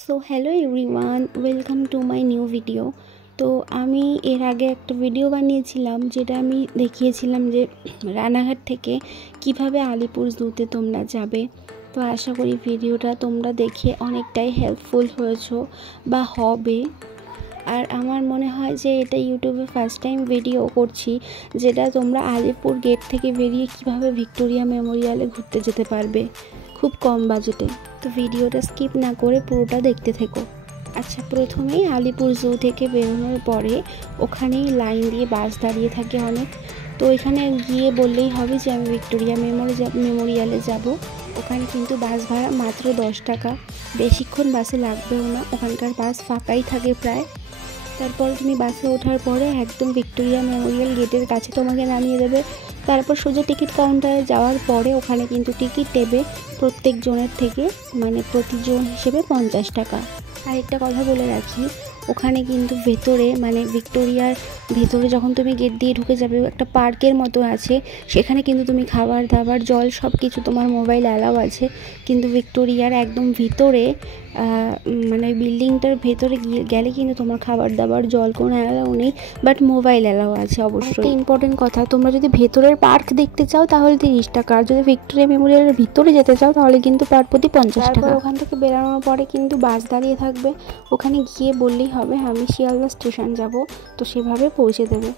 So hello everyone, welcome to my new video. তো আমি এর আগে একটা ভিডিও বানিয়েছিলাম যেটা আমি দেখিয়েছিলাম যে রানাঘাট থেকে কিভাবে আলিপুর জুতে তোমরা যাবে। তো আশা করি ভিডিওটা তোমরা দেখে অনেকটাই হেল্পফুল হয়েছো বা হবে। আর আমার মনে হয় যে এটা ইউটিউবে ফার্স্ট টাইম ভিডিও করছি যেটা তোমরা আলিপুর গেট থেকে বেরিয়ে কিভাবে ভিক্টোরিয়া মেমোরিয়ালে ঘুরতে যেতে পারবে খুব কম বাজেটে। তো ভিডিওটা স্কিপ না করে পুরোটা দেখতে থেকো। আচ্ছা, প্রথমেই আলিপুর জু থেকে বেরোনোর পরে ওখানেই লাইন দিয়ে বাস দাঁড়িয়ে থাকে অনেক। তো এখানে গিয়ে বললেই হবে যে আমি ভিক্টোরিয়া মেমোরিয়ালে যাব। ওখানে কিন্তু বাস ভাড়া মাত্র 10 টাকা, বেশিক্ষণ বাসে লাগবেও না, ওখানকার বাস ফাঁকাই থাকে প্রায়। তারপর তুমি বাসে ওঠার পরে একদম ভিক্টোরিয়া মেমোরিয়াল গেটের কাছে তোমাকে নামিয়ে দেবে। তারপর সোজা টিকিট কাউন্টারে যাওয়ার পরে ওখানে কিন্তু টিকিট নেবে প্রত্যেক জনের থেকে, মানে প্রতিজন হিসেবে 50 টাকা। আর একটা কথা বলে রাখি, ওখানে কিন্তু ভেতরে মানে ভিক্টোরিয়ার ভেতরে যখন তুমি গেট দিয়ে ঢুকে যাবে একটা পার্কের মতো আছে, সেখানে কিন্তু তুমি খাবার দাবার জল সব কিছু, তোমার মোবাইল অ্যালাউ আছে। কিন্তু ভিক্টোরিয়ার একদম ভিতরে মানে বিল্ডিংটার ভেতরে গেলে কিন্তু তোমার খাবার দাবার জল কোনো অ্যালাউ নেই, বাট মোবাইল অ্যালাউ আছে অবশ্যই। একটা ইম্পর্টেন্ট কথা, তোমরা যদি ভেতরের পার্ক দেখতে চাও তাহলে 30 টাকা, আর যদি ভিক্টোরিয়া মেমোরিয়ালের ভিতরে যেতে চাও তাহলে কিন্তু পার প্রতি 50 টাকা। ওখান থেকে বেরানোর পরে কিন্তু বাস দাঁড়িয়ে থাকবে, ওখানে গিয়ে বললেই হবে আমি শিয়ালদা স্টেশন যাব, তো সেভাবে পৌঁছে দেবে।